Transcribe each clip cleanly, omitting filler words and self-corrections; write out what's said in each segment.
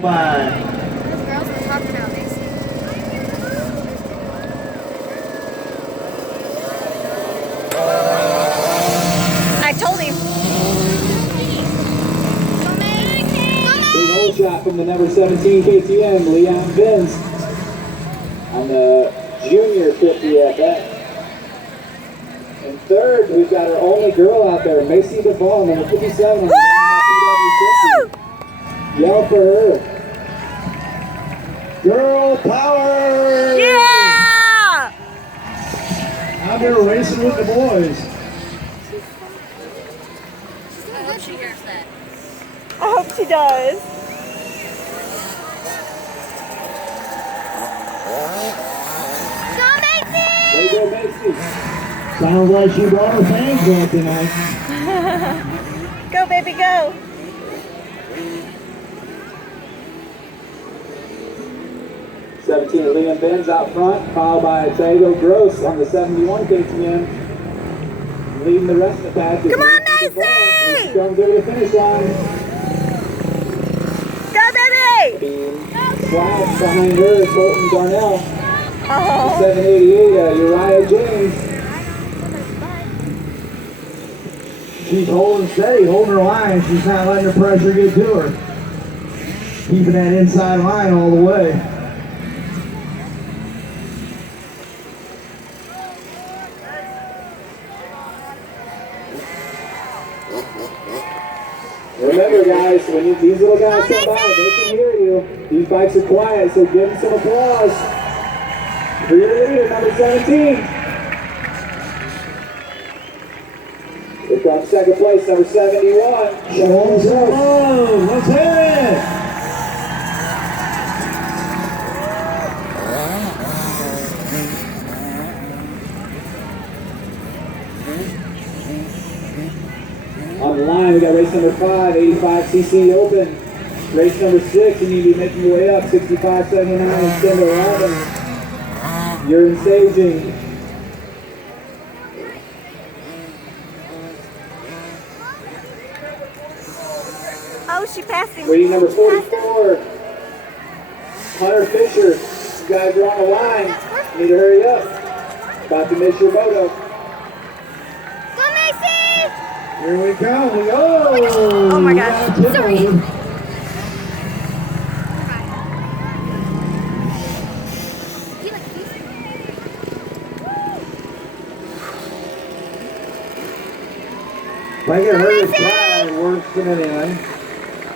Bye. Those girls were talking about Maci. I told him. Big hole shot from the number 17 KTM, Leon Vince, on the junior 50 at that. And third, we've got our only girl out there, Maci DeVaughn, number 57 on the Yamaha PW50. Yell for her. Girl power! Yeah! Out there racing with the boys. I hope she hears that. I hope she does. Go Maci! There you go, Maci. Sounds like she brought her fans back tonight. Go, baby, go. Liam Benz out front, followed by Diego Gross on the 71 KTM. Leading the rest of the pack. Come on, Maci! Comes over the finish line. Go, baby! Being slashed behind her is Colton Darnell. Oh. 788, Uriah James. She's holding steady, holding her line. She's not letting the pressure get to her. Keeping that inside line all the way. Remember, guys, when these little guys come by, they can hear you. These bikes are quiet, so give them some applause for your leader, number 17. Here comes second place, number 71. Shalom, shalom. Let's hit it. On the line, we got race number 5, 85cc open. Race number 6, you need to be making your way up, 65, 79, and 10 to 11. You're in staging. Oh, she passed him. Waiting number 44, Hunter Fisher. You guys are on the line. Need to hurry up. About to miss your moto. Go Maci! Here we go. We go. Oh my gosh. Sorry. If I get hurt his try, worse than anything.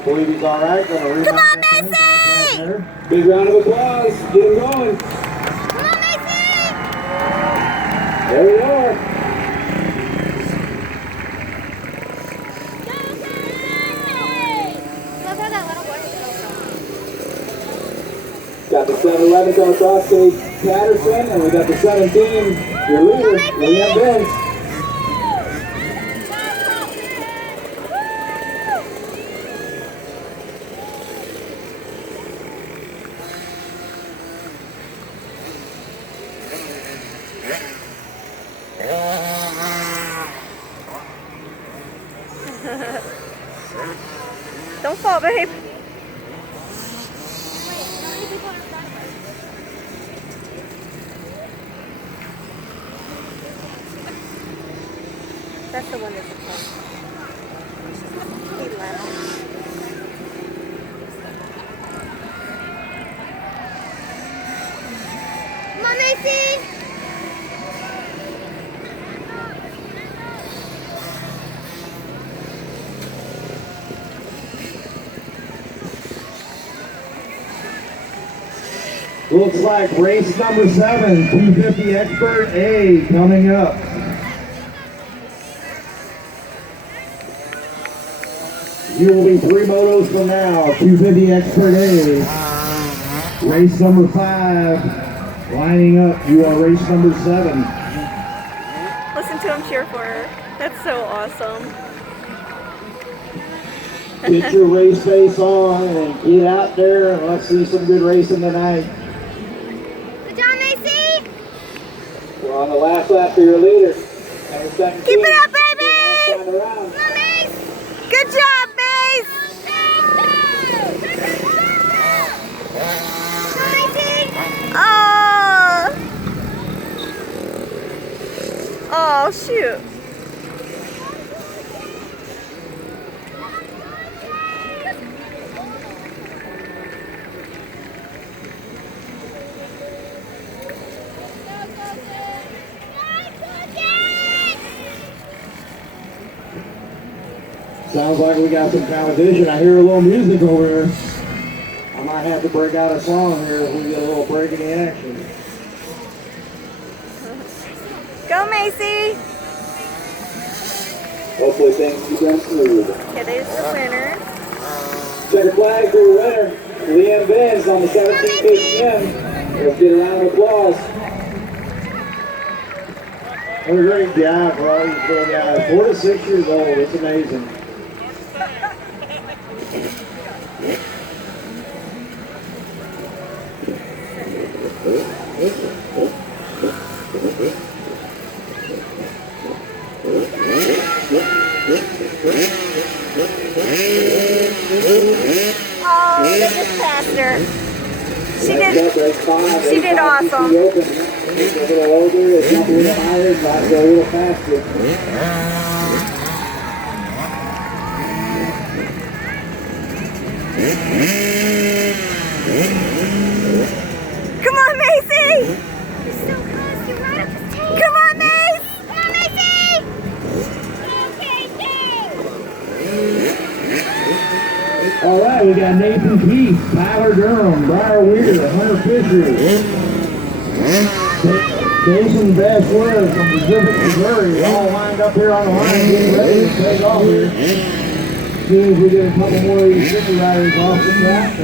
Believe he's all right. Gonna rebound. Come on, that thing. Maci! Right there. Big round of applause. Get him going. Come on Maci! There we are. Love how that little boy is Got the 711 coming across, Dave Patterson, and we got the 17, your leader, Liam Benz. Don't fall, babe. That's the one that's a problem. He left. Come on Maci! Looks like race number 7, 250 Expert A coming up. You will be 3 motos from now, 250 Expert A. Race number 5, lining up, you are race number 7. Listen to him cheer for her. That's so awesome. Get your race face on and get out there and let's see some good racing tonight. Good job Maci! We're on the last lap for your leader. Number 17. Keep it up, baby! Last time around. Come on Maci! Good job, Mace! Sounds like we got some competition. I hear a little music over there. I might have to break out a song here if we get a little break in the action. Go, Maci! Hopefully things keep going smooth. Okay, there's the winner. Checker flag for the winner, Leanne Benz on the 17 KTM. Let's get a round of applause. What a great job for all these little guys. 4 to 6 years old. It's amazing. Oh, they just passed her. She did awesome. It's a little older, it's not a little higher, it's not a little faster. Come on, Maci! You're so close. You're right up his tail. Come on, Mace! Come on, Macy! Okay, All right, we got Nathan Keith, Tyler Durham, Briar Weir, Hunter Fisher, Jason Bass-Wood from Pacific, Missouri, all lined up here on the line, getting ready to take off here. As soon as we get a couple more of these city riders off the track.